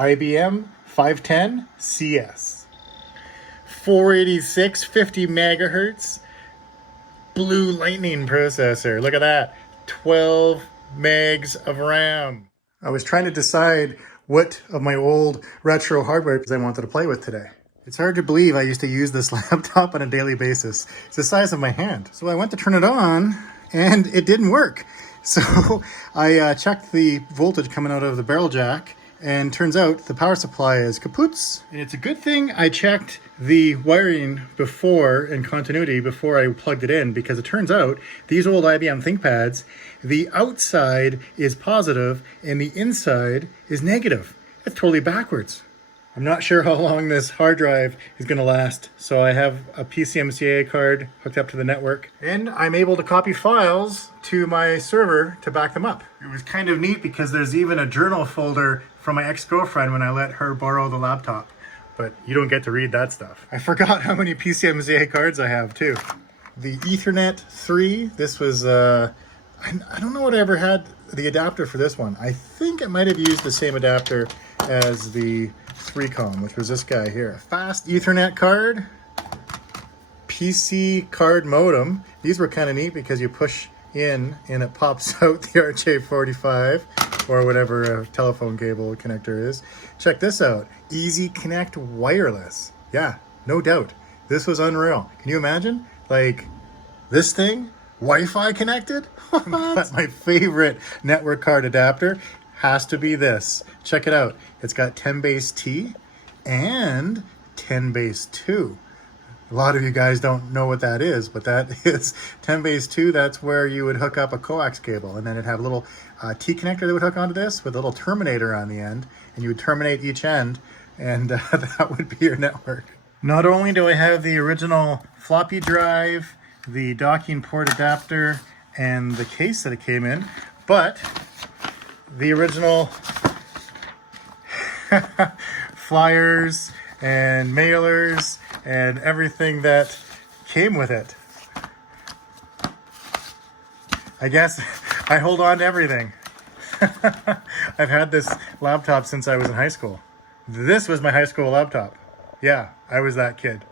IBM 510 CS. 486, 50 megahertz, blue lightning processor. Look at that. 12 megs of RAM. I was trying to decide what of my old retro hardware I wanted to play with today. It's hard to believe I used to use this laptop on a daily basis. It's the size of my hand. So I went to turn it on and it didn't work. So I checked the voltage coming out of the barrel jack, and turns out the power supply is kaput. And it's a good thing I checked the wiring before in continuity before I plugged it in, because it turns out these old IBM Think Pads, the outside is positive and the inside is negative. It's totally backwards. I'm not sure how long this hard drive is going to last, so I have a PCMCIA card hooked up to the network, and I'm able to copy files to my server to back them up. It was kind of neat because there's even a journal folder from my ex-girlfriend when I let her borrow the laptop, but you don't get to read that stuff. I forgot how many PCMCIA cards I have too. The Ethernet 3, this was, I don't know what I ever had the adapter for this one. I think I might have used the same adapter as the 3Com, which was this guy here. Fast Ethernet card, PC card modem. These were kind of neat because you push in and it pops out the RJ45 or whatever a telephone cable connector is. Check this out. Easy Connect wireless. Yeah, no doubt. This was unreal. Can you imagine? Like this thing, Wi-Fi connected? But my favorite network card adapter has to be this. Check it out. It's got 10 base T and 10 base 2. A lot of you guys don't know what that is, but that is 10 base 2. That's where you would hook up a coax cable, and then it'd have a little T connector that would hook onto this with a little terminator on the end, and you would terminate each end, and that would be your network. Not only do I have the original floppy drive, the docking port adapter, and the case that it came in, but the original flyers and mailers and everything that came with it. I guess I hold on to everything. I've had this laptop since I was in high school. This was my high school laptop. Yeah, I was that kid.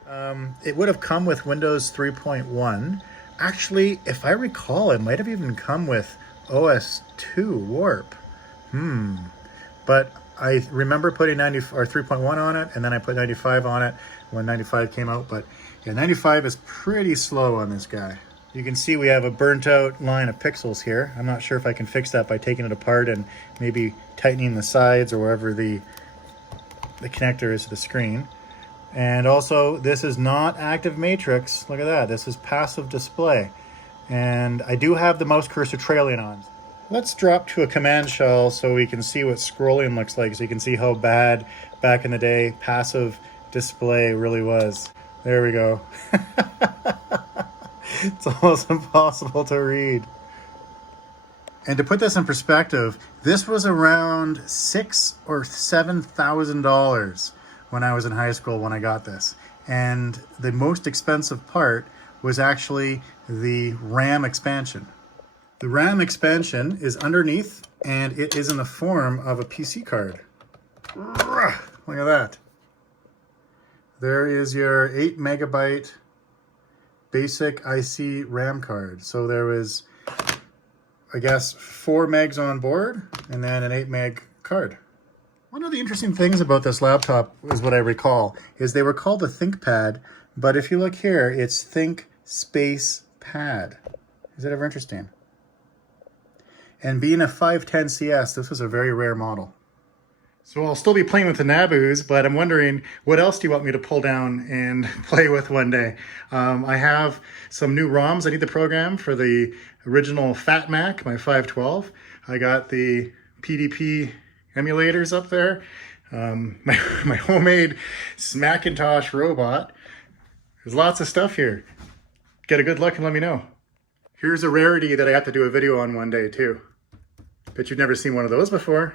It would have come with Windows 3.1. Actually, if I recall, it might have even come with OS 2 Warp. But I remember putting 3.1 on it, and then I put 95 on it when 95 came out. But yeah, 95 is pretty slow on this guy. You can see we have a burnt out line of pixels here. I'm not sure if I can fix that by taking it apart and maybe tightening the sides or wherever the connector is to the screen. And also, this is not active matrix. Look at that. This is passive display. And I do have the mouse cursor trailing on. Let's drop to a command shell so we can see what scrolling looks like, so you can see how bad back in the day passive display really was. There we go. It's almost impossible to read. And to put this in perspective, this was around $6,000 or $7,000 when I was in high school when I got this. And the most expensive part was actually the RAM expansion. The RAM expansion is underneath, and it is in the form of a PC card. Look at that. There is your 8 megabyte basic IC RAM card. So there was, I guess, 4 megs on board, and then an 8 meg card. One of the interesting things about this laptop is what I recall, is they were called a ThinkPad, but if you look here, it's Think Space Pad. Is that ever interesting? And being a 510 CS, this was a very rare model. So I'll still be playing with the Nabus, but I'm wondering, what else do you want me to pull down and play with one day? I have some new ROMs I need to program for the original Fat Mac, my 512. I got the PDP emulators up there, my homemade Smackintosh robot. There's lots of stuff here. Get a good look and let me know. Here's a rarity that I have to do a video on one day too. Bet you've never seen one of those before.